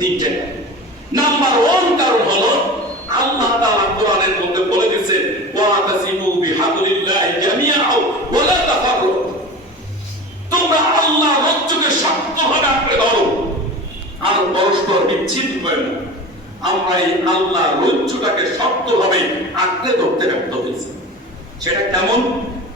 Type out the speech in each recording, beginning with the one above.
তিনটে। নাম্বার 1 কারণ হলো আল্লাহ তাআলা কোরআনের মধ্যে বলে দিয়েছেন ওয়াতাসিমু বিহাবলিল্লাহি জামিআও ওয়া লা তাফাররাকু, তোমরা আল্লাহর রজ্জুকে শক্তভাবে আঁকড়ে ধরো আর পরস্পর বিচ্ছিন্ন হয় না। আমরা এই আল্লাহর রজ্জুটাকে শক্তভাবে আঁকড়ে ধরতে ব্যর্থ হয়েছি। সেটা কেমন?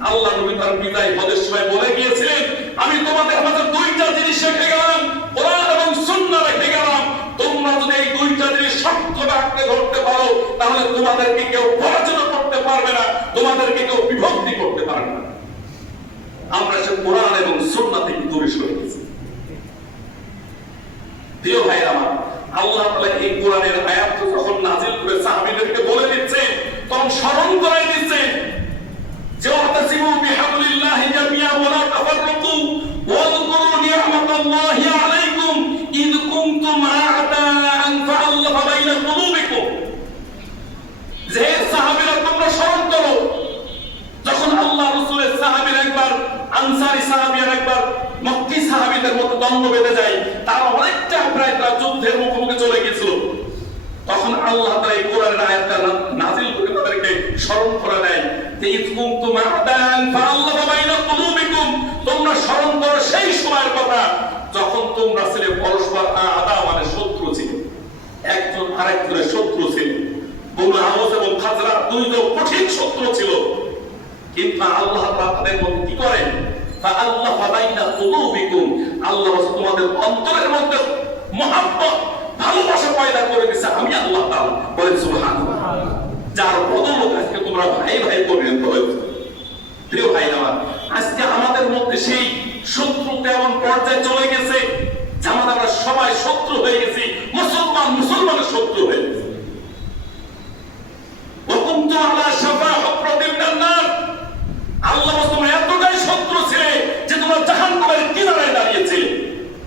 আল্লাহ নবী তার বিদায় হজের সময় বলে গিয়েছিলেন, আমি তোমাদের মাঝে দুইটা জিনিস রেখে গেলাম, কোরআন এবং সুন্নাহ রেখে গেলাম। তোমরা যদি এই দুইটা জিনিস শক্তভাবে আঁকড়ে ধরতে পারো তাহলে তোমাদেরকে কেউ পরাজয় করতে পারবে না, তোমাদেরকে কেউ বিভক্তি করতে পারবে না। আমরা সে কোরআন এবং সুন্নাহ থেকে দূরে সরে গেছি। প্রিয় ভাইরা আমার, আল্লাহ তাআলা এই কোরআনের আয়াত যখন নাযিল করে সাহাবীদেরকে বলে দিচ্ছেন, তখন স্মরণ করাই দিচ্ছেন যে ওয়াতাসিমু বিহাবলিল্লাহি জামিআন ওয়া লা তাফাররাকু ওয়াযকুরু নি'মাতাল্লাহি আলাইকুম ইয কুনতুম আ'দাআন ফাআল্লাফা বাইনা কুলুবিকুম। যে সাহাবীরা তোমরা স্মরণ করো, যখন আল্লাহ রাসূলের সাহাবীরা একবার আনসারী সাহাবীরা একবার মক্কি সাহাবীদের মতো দ্বন্দ্ব বেঁধে যায়, তারা অনেকটা প্রায় তারা যুদ্ধের মুখোমুখি চলে গিয়েছিল, তখন আল্লাহ তাআলা এই কোরআনের আয়াতটা নাযিল করে তাদেরকে স্মরণ করে দেয় যে ইয কুনতুম আ'দাআন ফাআল্লাফা বাইনা কুলুবিকুম। তোমরা স্মরণ করো সেই সময়ের কথা যখন তোমরা ছিলে পরস্পর আদা মানে শত্রু ছিল, একজন আরেকজনের শত্রু ছিল। বনু আওস এবং খাজরাজ দুইজন কঠিন শত্রু ছিল, কিন্তু আল্লাহ তাআলা তাদের মধ্যে কি করেন? ফাআল্লাফা বাইনা কুলুবিকুম, আল্লাহ তোমাদের অন্তরের মধ্যে মহব্বত ভালোবাসা পয়দা করে দিয়েছে আমি আল্লাহ তাআলা। বলেন সুবহানাল্লাহ। যার বদৌলত আজকে তোমরা ভাই ভাই পরিণত হয়েছে। প্রিয় ভাই আমার, আজকে আমাদের মধ্যে সেই শত্রুতা এমন পর্যায়ে চলে গেছে যে আমরা সবাই শত্রু হয়ে গেছি, মুসলমানের শত্রু হয়ে গেছে। ওয়াকুনতু আলা শাফা হুফরাতিন মিনান নার, আল্লাহ তোমরা এতটাই শত্রু ছিলে যে তোমরা জাহান্নামের কিনারায় দাঁড়িয়েছিলে।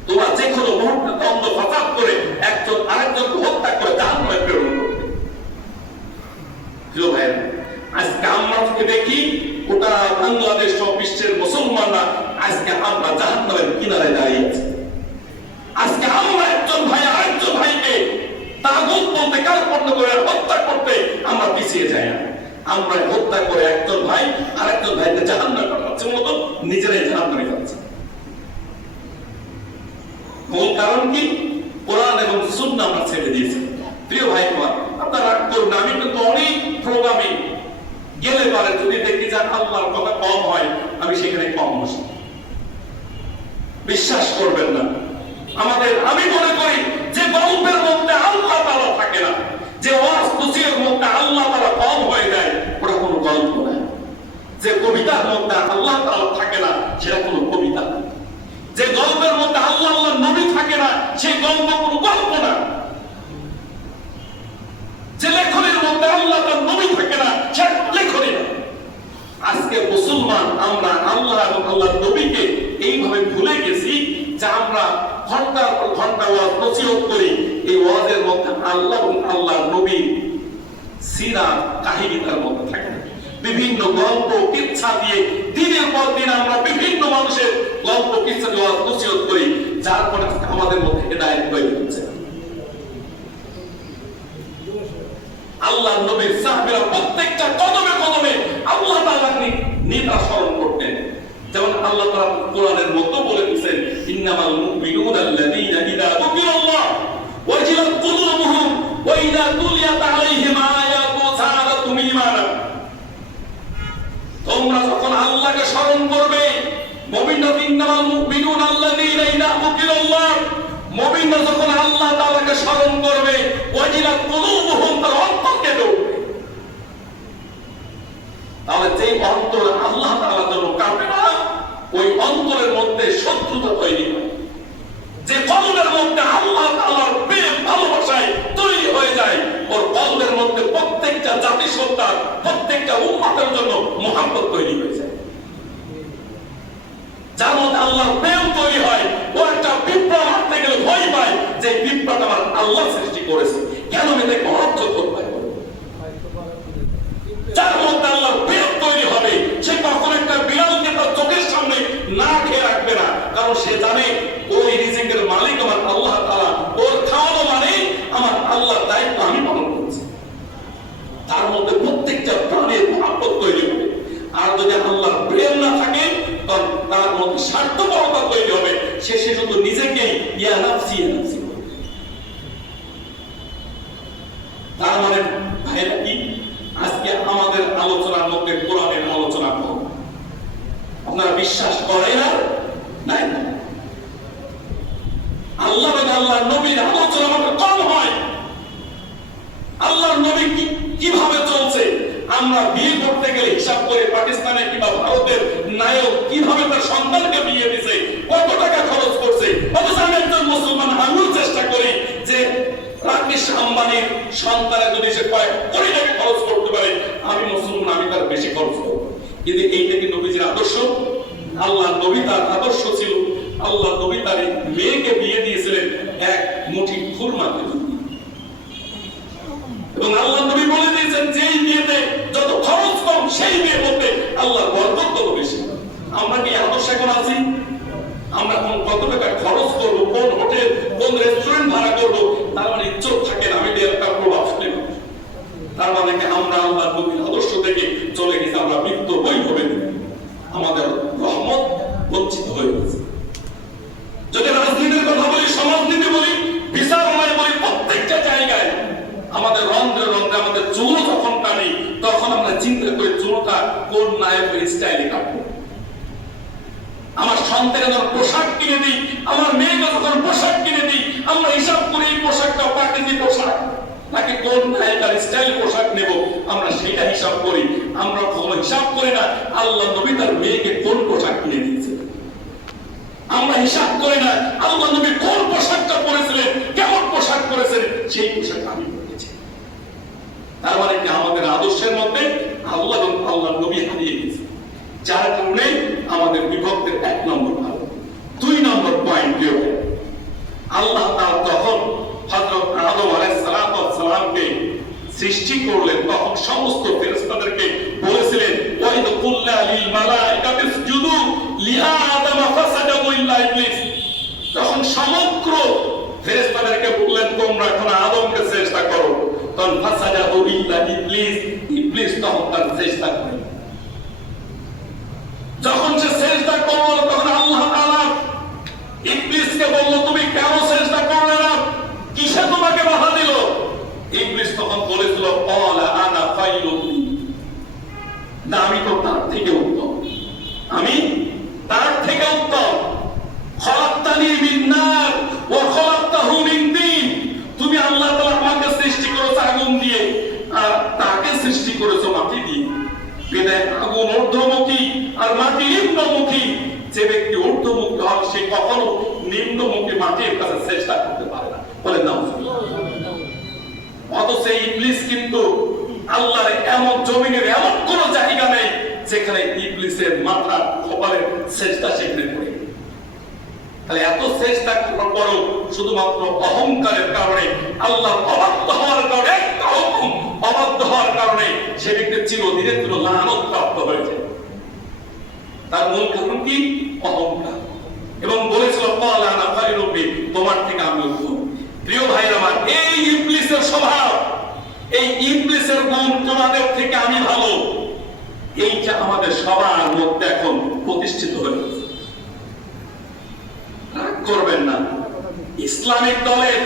তোমরা যে কোনো মুহূর্তে দ্বন্দ্ব ফাসাদ করে একজন আরেকজনকে হত্যা করে জাহান্নামে প্রেরণ করতে। প্রিয় ভাই, আজকে আমরা যদি দেখি গোটা বাংলাদেশ ও বিশ্বের মুসলমানরা আজকে আমরা জাহান্নামের কিনারায় দাঁড়িয়ে আছি। আজকে আমরা একজন ভাই আরেকজন ভাইকে তাগুত বলতে কার্পণ্য করে হত্যা করতে আমরা পিছিয়ে যাই না। আমরা হত্যা করে একজন ভাই আরেকজন ভাইকে জাহান্নামে পাঠাচ্ছি, মূলত নিজেরাই জাহান্নামে যাচ্ছে। মূল কারণ কি? কোরআন এবং সুন্নাহ আমরা ছেড়ে দিয়েছি। প্রিয় ভাই আমার, আপনারা রাগ করুন, আমি কিন্তু অনেক প্রোগ্রামে গেলে পারে যদি দেখি যে আল্লাহর কথা কম হয়, আমি সেখানে কম বসি। বিশ্বাস করবেন না, আমি মনে করি যে গল্পের মধ্যে আল্লাহ তাআলা থাকে না, যে ওয়াজ নসিহতের মধ্যে আল্লাহ তাআলা কম হয়ে যায়, ওটা কোনো গল্প না। যে কবিতার মধ্যে আল্লাহ তাআলা থাকে না, সেটা কোনো কবিতা না। যে গল্পের মধ্যে আল্লাহর নবী থাকে না, সেই গল্প কোনো গল্প না। যে লেখনের মধ্যে আল্লাহ তার নবী থাকে না, সেটা লেখনী না। আজকে মুসলমান আমরা আল্লাহ এবং আল্লাহর নবীকে এইভাবে ভুলে গেছি যে আমরা ঘন্টার পর ঘন্টা ওয়াজ নসিহত করি, এই ওয়াজের মধ্যে আল্লাহ এবং আল্লাহর নবীর সিরাত কাহিনী তার মধ্যে থাকে না। বিভিন্ন গল্প কিচ্ছা দিয়ে দিনের পর দিন আমরা বিভিন্ন মানুষের গল্প কিচ্ছা দিয়ে ওয়াজ নসিহত করি, যার ফলে আমাদের মধ্যে হেদায়েত তৈরি হচ্ছে। আল্লাহর নবীর সাহাবীরা প্রত্যেকটা কদমে কদমে আল্লাহ তাআলাকে নিতা স্মরণ করতেন। যেমন আল্লাহ তাআলা কোরআনের মধ্যে বলে দিয়েছেন, ইন্নামাল মুমিনুনা আল্লাযীনা ইযা যুকিরাল্লাহ ওয়াজিলাত কুলুবুহুম ওয়া ইযা তুলিয়াত আলাইহিম আয়াতু যাদাতুহুম ঈমানা। তোমরা যখন আল্লাহকে স্মরণ করবে, মুমিনরা ইন্নামাল মুমিনুনা আল্লাযীনা ইযা যুকিরাল্লাহ, মুমিনরা যখন আল্লাহ তাআলাকে স্মরণ করবে, ওয়াজিলাত কুলুবুহুম, তার অন্তর কেঁপে উঠবে। তাহলে যে অন্তর আল্লাহ তাআলার জন্য কাঁপে না, ওই অন্তরের মধ্যে শত্রুতা তৈরি হয়। যে কলবের মধ্যে আল্লাহ তাআলার প্রেম ভালোবাসায় তৈরি হয়ে যায়, ওর কলবের মধ্যে প্রত্যেকটা জাতিসত্তার প্রত্যেকটা উম্মতের জন্য মহব্বত তৈরি হয়ে যায়। যার মধ্যে আল্লাহর প্রেম তৈরি হয়, ও একটা পিঁপড়া মারতে গেলে ভয় পায় যে পিঁপড়াটা আমার আল্লাহ সৃষ্টি করেছে, কেন আমি তাকে মহব্বত করতে পারি। যার মধ্যে আল্লাহর প্রেম তৈরি হবে, সে কখন একটা বিড়ালকে তার চোখের সামনে না খেয়ে রাখবে না, কারণ সে জানে ওই রিজিকের মালিক আমার আল্লাহ তাআলা, ওর খাওয়ানো মানে আমার আল্লাহর দায়িত্ব আমি পালন করছি। তার মধ্যে প্রত্যেকটা প্রাণের মহব্বত তৈরি হবে। আর যদি আল্লাহর প্রেম না থাকে তখন তার মধ্যে স্বার্থপরতা তৈরি হবে, সে শুধু নিজেকেই ইয়া নাফসি ইয়া নাফসি। তার মানে ভাইরা কি আজকে আমাদের আলোচনার মধ্যে কোরআনের আলোচনা কম, আপনারা বিশ্বাস করেন না? নাই, আল্লাহ এবং আল্লাহর নবীর আলোচনা আমাদের কম হয়। আল্লাহর নবী কিভাবে চলছে, আমরা বিয়ে করতে গেলে হিসাব করে পাকিস্তানে কিংবা ভারতের নায়ক কিভাবে তার সন্তানকে বিয়ে দিছে, কত টাকা খরচ করছে, অথচ আমি একজন মুসলমান আমিও চেষ্টা করি যে রাকেশ আম্বানির সন্তানের যদি সে কয়েক কোটি টাকা খরচ করতে পারে, আমি মুসলমান, আমি তার বেশি খরচ করব। কিন্তু এইটা কি নবীজির আদর্শ? আল্লাহ নবী তার আদর্শ ছিল, আল্লাহ নবী তার মেয়েকে বিয়ে দিয়েছিলেন এক মুঠি খুরমাকে, এবং আল্লাহ নবী বলে দিয়েছেন যেই বিয়েতে যত খরচ কম সেই বিয়ে করতে আল্লাহর বরকত তত বেশি। আমরা কি আদর্শ এখন আছি? আমরা কত টাকা খরচ করবো, কোন হোটেল কোন রেস্টুরেন্ট ভাড়া করবো, তার মানে ইজ্জত থাকে না, আমি একটা প্রভাব ফেলে। তার মানে কি আমরা আল্লাহর নবীর আদর্শ থেকে চলে গেছি, আমরা মৃত্যু বই হবে, আমাদের রহমত বঞ্চিত হয়ে গেছে। যদি রাজনীতির কথা বলি, সমাজনীতি বলি, বিচারময় বলি, প্রত্যেকটা জায়গায় আমাদের রন্ধ্রে রন্ধ্রে আমাদের চুল যখন টানি তখন আমরা চিন্তা করি চুলটা কোন নায়কের স্টাইলে কাটবো। আমার সন্তানের যখন পোশাক কিনে দিই, আমার মেয়েকে যখন পোশাক কিনে দিই, আমরা হিসাব করি এই পোশাকটা প্রাকৃতিক পোশাক নাকি কোন নায়িকার স্টাইল পোশাক নেব, আমরা সেটা হিসাব করি। আমরা কখনো হিসাব করি না আল্লাহ নবী তার মেয়েকে কোন পোশাক কিনে দিয়েছে। আমরা হিসাব করি না আল্লাহ নবী কোন পোশাকটা পরেছিলেন, কেমন পোশাক পরেছেন, সেই পোশাক আমি পরেছি। তার মানে কি আমাদের আদর্শের মধ্যে আল্লাহ এবং আল্লাহ নবী হারিয়ে গেছে, যার কারণে আমাদের বিভক্তের 1 নম্বর ভালো। 2 নম্বর পয়েন্ট কি হবে, আল্লাহ তাআলা তখন হযরত আদম আলাইহিস সালামকে সৃষ্টি করলেন, তখন সমস্ত ফেরেশতাদেরকে বলেছিলেন ওয়াইদ কুল্লা লিল মালাইকাতি ইসজুদু লিআদম ফাসাদাু ইল্লা ইবলিস। তখন সমগ্র ফেরেশতাদেরকে বললেন তোমরা এখন আদমকে সিজদা করো, তখন ফাসাদাু ইল্লা ইবলিস, ইবলিস তখন তার সিজদা করে। যখন সে সিজদা করলো তখন আল্লাহ তাআলা ইবলিসকে বলল তুমি কেন সিজদা করলে না, কিসে তোমাকে বাধা দিল? ইবলিস তখন বলেছিল ক্বালা আনা খায়রুন, না আমি তো তার থেকে উত্তম, আমি তার থেকে উত্তম। খলাকতানি মিন নার ওয়া খলাকতাহু মিন তিন, তুমি আল্লাহ তাআলা আমাকে সৃষ্টি করেছো আগুন দিয়ে আর তাকে সৃষ্টি করেছো মাটি দিয়ে। বিদায় আগুন ঊর্ধ্বমুখী আর মাটি নিম্নমুখী, যে ব্যক্তি ঊর্ধ্বমুখী হয় সে কখনো নিম্নমুখী মাটির কাছে চেষ্টা করতে পারে না। বলেন না? অথচ ইবলিস কিন্তু আল্লাহর এমন জমিনের এমন কোন জায়গা নেই যেখানে ইবলিসের মাথা কপালে সেজদা সেখানে পড়ে। তাহলে এত চেষ্টা করার পরও শুধুমাত্র অহংকারের কারণে, আল্লাহর অবাধ্য হওয়ার কারণে, একটা হুকুম অবাধ্য হওয়ার কারণে সে ব্যক্তি চিরদিনের জন্য লানত প্রাপ্ত হয়েছে। তার মূল কারণ কি? অহংকার। এবং বলেছিল ক্বালা আনা খায়রুন মিন, তোমার থেকে আমি উত্তম। প্রিয় ভাইরা আমার, এই ইবলিসের স্বভাব, এই ইবলিসের গুণ তোমাদের থেকে আমি ভালো, এইটা আমাদের সবার মধ্যে এখন প্রতিষ্ঠিত হয়েছে। রাগ করবেন না, ইসলামিক দলের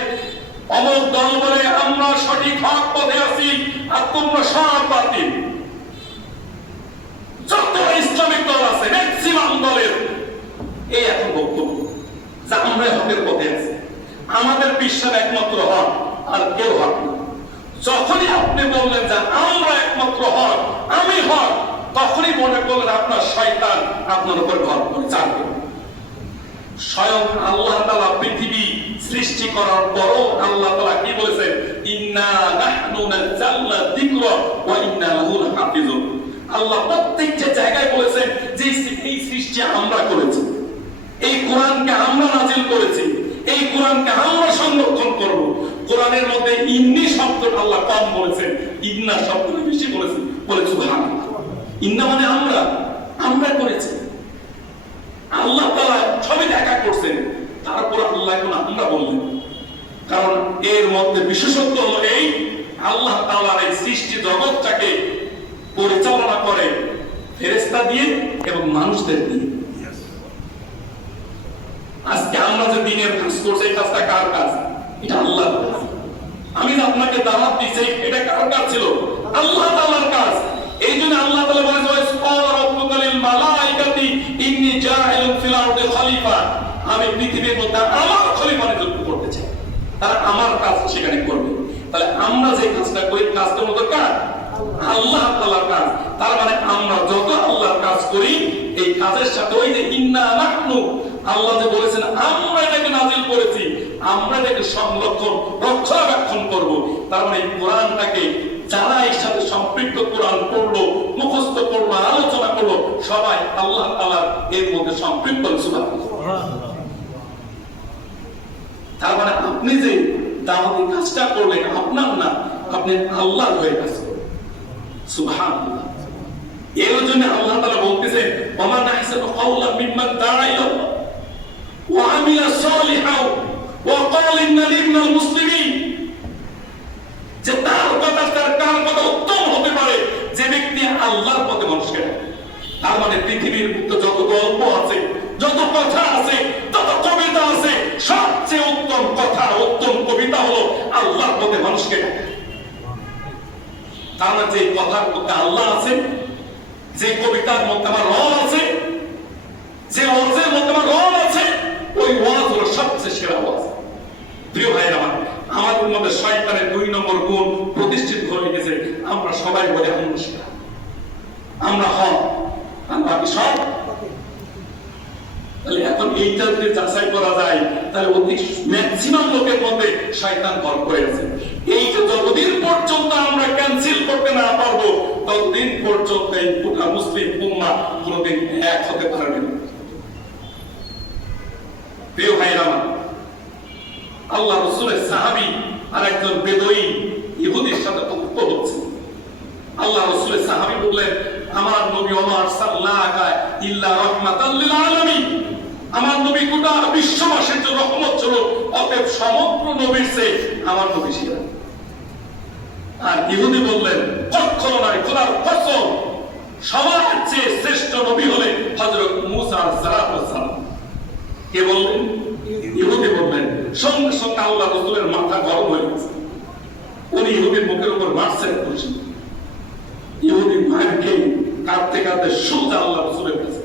অমুক দল বলে আমরা সঠিক হক পথে আছি আর তোমরা সব বাতিল। যত ইসলামিক দল আছে ম্যাক্সিমাম দলের এই এখন বক্তব্য যে আমরা হকের পথে আছি, আমাদের বিশ্বাস একমাত্র হক আর কেউ হক না। যখনই আপনি বললেন যে আমরা একমাত্র হক, আমি হক, তখনই মনে করলেন আপনার শয়তান আপনার উপর ভর করে চাপবে। স্বয়ং আল্লাহ তাআলা পৃথিবী সৃষ্টি করার পরও আল্লাহ তাআলা কি বলেছেন? ইন্না নাহনু নাযালনা যিকরা ওয়া ইন্না লাহু লাহাফিজুন। আল্লাহ প্রত্যেকটা জায়গায় বলেছেন যে এই সৃষ্টি আমরা করেছি, এই কোরআনকে আমরা নাযিল করেছি, এই কোরআনকে আমরা সংরক্ষণ করব। কোরআনের মধ্যে ইন্নী শব্দটা আল্লাহ কম বলেছেন, ইন্না শব্দটা বেশি বলেছেন। বলে সুবহানাল্লাহ, ইন্না মানে আমরা করেছি। আল্লাহ তাআলা সবই দেখা করছেন, তারপর আল্লাহ এখন আমরা বললেন। কারণ এর মধ্যে বিশেষত্ব হলো এই, আল্লাহ তাআলার এই সৃষ্টি জগৎটাকে পরিচালনা করে ফেরেশতা দিয়ে এবং মানুষদের দিয়ে। আজকে আমরা যে দিনের কাজ করছি, এই কাজটা কার কাজ? এটা আল্লাহর কাজ। আমি যে আপনাকে দাওয়াত দিয়েছি, এটা কার কাজ ছিল? আল্লাহ তাআলার কাজ। এই জন্য আল্লাহ তাআলা বলেন, ওয়াসকালা রাব্বুকা লিল মালাইকাতি ইন্নী জাইলুন ফিল আরদি খলিফা, আমি পৃথিবীর মধ্যে আমার খলিফা নিযুক্ত করতে চাই, তারা আমার কাজ সেখানে করবে। তাহলে আমরা যে কাজটা করি, কাজটা মতো কার? আল্লাহ তাআলার কাজ। তার মানে আমরা যত আল্লাহর কাজ করি, এই কাজের সাথে ওই যে ইন্না নাহনু, আল্লাহ যে বলেছেন আমরা এটাকে নাজিল করেছি, আমরা এটাকে সংরক্ষণ রক্ষণাবেক্ষণ করব। তার মানে কোরআনটাকে যারা এর সাথে সম্পৃক্ত, কোরআন পড়লো, মুখস্থ করলো, আলোচনা করলো, সবাই আল্লাহ তাআলার এর মধ্যে সম্পৃক্ত। সুবহানাল্লাহ। তার মানে আপনি যে দাওয়াতি কাজটা করলেন আপনার না, আপনি আল্লাহর হয়ে কাজ করলেন। সুবহানাল্লাহ। এর জন্য আল্লাহ তাআলা বলতেছেন, ওয়ামান আহসানু কাওলাম মিম্মান দাআ ইলাল্লাহ ওয়া আমিলা সালিহান ওয়া ক্বালা ইন্নানি মিনাল মুসলিমিন। যে তার কথা, তার কার কথা উত্তম হতে পারে যে ব্যক্তি আল্লাহর পথে মানুষকে ডাকে। তার মানে পৃথিবীর মধ্যে যত গল্প আছে, যত কথা আছে, যত কবিতা আছে, সবচেয়ে উত্তম কথা, উত্তম কবিতা হলো আল্লাহর পথে মানুষকে ডাকা। তার মানে যে কথার মধ্যে আল্লাহ আছে, যে কবিতার মধ্যে আমার রব আছে, যে ওয়াজের মধ্যে আমার রব আছে, ওই ওয়াজ হলো সবচেয়ে সেরা ওয়াজ। প্রিয় ভাইরা আমার, আমাদের মধ্যে শয়তানের 2 নম্বর গুণ প্রতিষ্ঠিত হয়ে গেছে। আমরা সবাই বলে আমরা সেরা, আমরা হক, আর বাকি সব। তাহলে এখন এইটা যদি যাচাই করা যায়, তাহলে অধিক ম্যাক্সিমাম লোকের মধ্যে শয়তান ভর করে আছে। এইটা যতদিন পর্যন্ত আমরা ক্যান্সেল করতে না পারবো, ততদিন পর্যন্ত এই পুরা মুসলিম উম্মাহ কোনোদিন এক হতে পারবে না। প্রিয় ভাইরা আমার, আল্লাহ রাসূলের সাহাবী আর একজন বেদুইন ইহুদির সাথে তর্ক হচ্ছে। আল্লাহ রাসূলের সাহাবী বললেন, আমার নবী ওয়া মা আরসালনাকা ইল্লা রাহমাতাল লিল আলামিন, আমার নবী গোটা বিশ্ববাসীর জন্য রহমত ছিল, অতএব সমগ্র নবীর চেয়ে আমার নবী সেরা। আর ইহুদি বললেন, কখনো নয়, খোদার কসম, সবার চেয়ে শ্রেষ্ঠ নবী হলে হযরত মূসা আলাইহিস সালাম। কে বললেন? ইহুদি বললেন। সঙ্গে সঙ্গে আল্লাহ রাসূলের মাথা গরম হয়ে গেছে। উনি ইহুদির মুখের উপর মারছেন। ইহুদি মারকে কাঁদতে কাঁদতে সোজা আল্লাহ রাসূলের কাছে,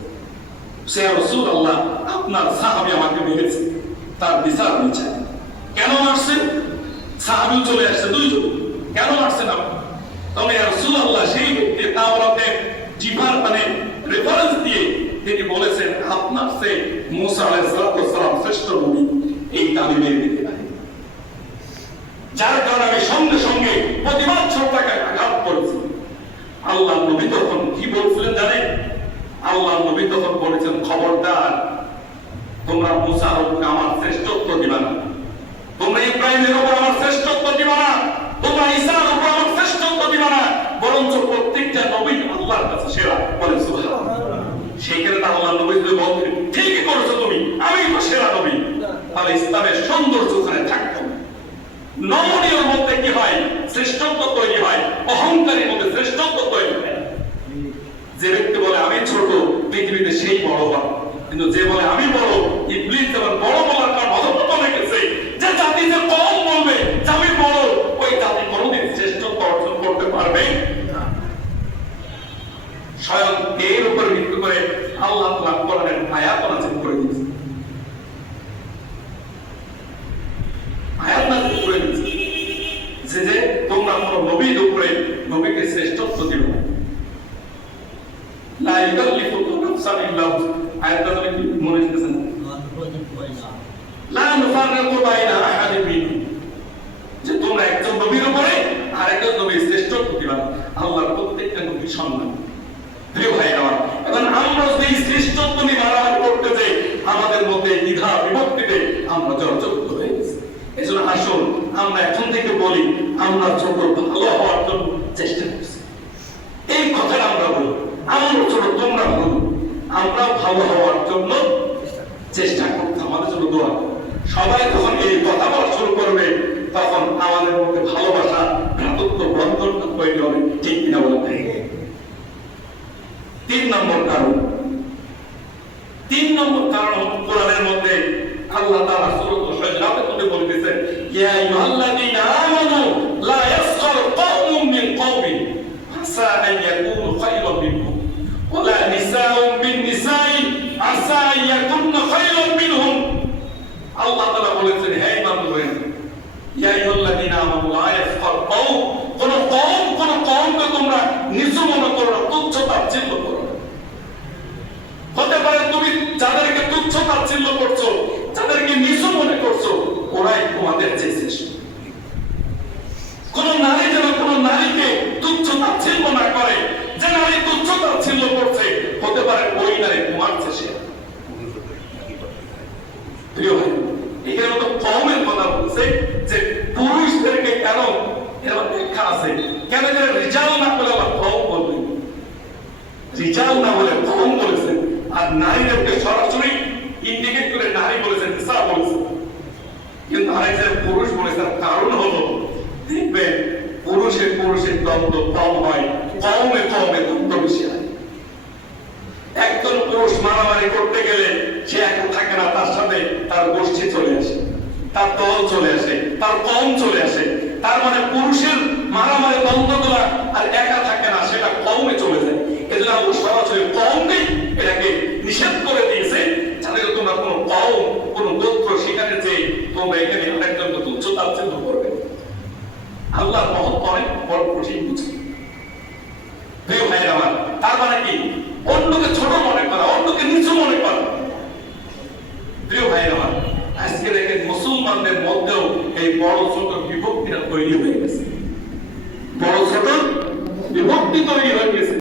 সে রাসূলুল্লাহ, আপনার সাহাবী আমাকে মেরেছে, তার বিচার আমি চাই। কেন মারছেন? সাহাবী চলে আসছে 2 জন। কেন মারছেন আপনি? তবে ইয়া রাসূলুল্লাহ, সেই ব্যক্তি তাওরাতে জিফার মানে রেফারেন্স দিয়ে তিনি বলেছেন, আপনার চেয়ে মূসা আলাইহিস সালাম শ্রেষ্ঠ নবী, এইটা আমি মেনে নিতে পারি। যার কারণে আমি সঙ্গে সঙ্গে প্রতিবাদ সত্তাকে আঘাত করেছি। আল্লাহ নবী তখন কি বলছিলেন জানেন? আল্লাহ নবী তখন বলেছেন, খবরদার, তোমরা মূসার উপর আমার শ্রেষ্ঠত্ব দিবা না, তোমরা ইব্রাহিমের উপর আমার শ্রেষ্ঠত্ব দিবা না, তোমরা ঈসার উপর আমার শ্রেষ্ঠত্ব দিবা না, বরঞ্চ প্রত্যেকটা নবী আল্লাহর কাছে সেরা। বলেন সুবহানাল্লাহ। সেইখানে আল্লাহ নবী বলতেন, ঠিকই করেছো তুমি, আমি তো সেরা নবী। তাহলে ইসলামের সৌন্দর্য ওখানে থাকতো। নমনীয়র মধ্যে কি হয়? শ্রেষ্ঠত্ব তৈরি হয়, অহংকারের মধ্যে শ্রেষ্ঠত্ব তৈরি হয়। যে ব্যক্তি বলে আমি ছোট, পৃথিবীতে সেই বড় হয়, কিন্তু যে বলে আমি বড়, ইবলিস যেমন বড় বলার কারণ অধপতন হয়ে গেছে। যে জাতি যে কম বলবে যে আমি বড়, ওই জাতি কোনোদিন শ্রেষ্ঠত্ব অর্জন করতে পারবে না। স্বয়ং এর উপর ভিত্তি করে আল্লাহ তাআলা কোরআনের আয়াত নাযিল করে দিয়েছেন। আয়াত নাযিল করে দিয়েছেন যে তোমরা কোনো নবীর উপরে নবীকে শ্রেষ্ঠত্ব দিবে না। লা ইউকাল্লিফুল্লাহু নাফসান ইল্লা আয়াতটা কি মনে হচ্ছে না? লা নুফাররিকু বাইনা আহাদিন মিনহুম, যে তোমরা একজন নবীর উপরে আরেকজন নবীর শ্রেষ্ঠত্ব দিবা না। আল্লাহর প্রত্যেকটা নবী সম্মান। প্রিয় ভাইরা, এখন আমরা যদি শ্রেষ্ঠত্ব নিয়ে মারামারি করতে যাই, আমাদের মধ্যে দ্বিধা বিভক্তিতে আমরা জর্জরিত হয়ে গেছি। এজন্য আসুন আমরা এখন থেকে বলি, আমরা ছোট ভালো হওয়ার জন্য চেষ্টা করছি। এই কথাটা আমরা বলি, আমরা ছোট তোমরা বলো, আমরা ভালো হওয়ার জন্য চেষ্টা করতে আমাদের জন্য দোয়া করো। সবাই যখন এই কথা বলা শুরু করবে তখন আমাদের মধ্যে ভালোবাসা ভ্রাতৃত্ব বন্ধনটা তৈরি হবে, ঠিক কিনা বলে? 3 নম্বর কারণ, 3 নম্বর কারণ কোরআনের মধ্যে আল্লাহ তাআলা সূরাতুল হুজুরাতের মধ্যে বলতেছেন, ইয়া আইয়ুহাল্লাযীনা আমানু লা ইয়াসখার কওমুম মিন কওমিন আসা আন ইয়াকুনু খায়রান মিনহুম ওয়া লা নিসাউম মিন নিসাইন আসা আন ইয়াকুননা খায়রান মিনহুম। আল্লাহ তাআলা বলেছেন, হে ঈমানদারগণ, ইয়া আইয়ুহাল্লাযীনা আমানু লা ইয়াসখার কওম, কোন কওমকে তোমরা নিচু মনে করো না, তুচ্ছ তাচ্ছিল্য করো না। হতে পারে তুমি যাদেরকে তুচ্ছ তাচ্ছিল্য করছো, যাদেরকে নিচু মনে করছো, ওরাই তোমাদের চেয়ে শ্রেষ্ঠ। কোন নারী যেন কোন নারীকে তুচ্ছ তাচ্ছিল্য না করে। যে নারী তুচ্ছ তাচ্ছিল্য করছে, হতে পারে ওই নারী তোমার চেয়ে শ্রেষ্ঠ। প্রিয় ভাই, এখানে তো কওমের কথা বলছে যে পুরুষদেরকে কেন, এর ব্যাখ্যা আছে, কেন এরা রিজাল না বলে আবার কওম বলবেন, রিজাল না বলে কওম বলেছেন, আর নারীদেরকে সরাসরি ইন্ডিকেট করে নারী বলেছেন, নিসা বলেছেন, কিন্তু আরেকজন পুরুষ বলেছেন। কারণ হলো, দেখবেন পুরুষের দ্বন্দ্ব কম হয়, কওমে দ্বন্দ্ব বেশি হয়। একজন পুরুষ মারামারি করতে গেলে সে একা থাকে না, তার সাথে তার গোষ্ঠী চলে আসে, তার দল চলে আসে, তার কওম চলে আসে। তার মানে পুরুষের মারামারি দ্বন্দ্বগুলা আর একা থাকে না, সেটা কওমে চলে যায়। এজন্য আল্লাহ সরাসরি কওমকে এটাকে নিষেধ করে দিয়েছে, যাতে তোমরা কোনো কওম, কোনো গোত্র সেখানে যে তোমরা এখানে আরেকজনকে তুচ্ছ তাচ্ছিল্য করবে। আল্লাহর মহত্ব অনেক বড় কঠিন বুঝি। প্রিয় ভাইরা আমার, তার মানে কি? অন্যকে ছোট মনে করা, অন্যকে নিচু মনে করা। প্রিয় ভাইরা আমার, আজকে দেখেন মুসলমানদের মধ্যেও এই বড় ছোট বিভক্তিটা তৈরি হয়ে গেছে। বড় ছোট বিভক্তি তৈরি হয়ে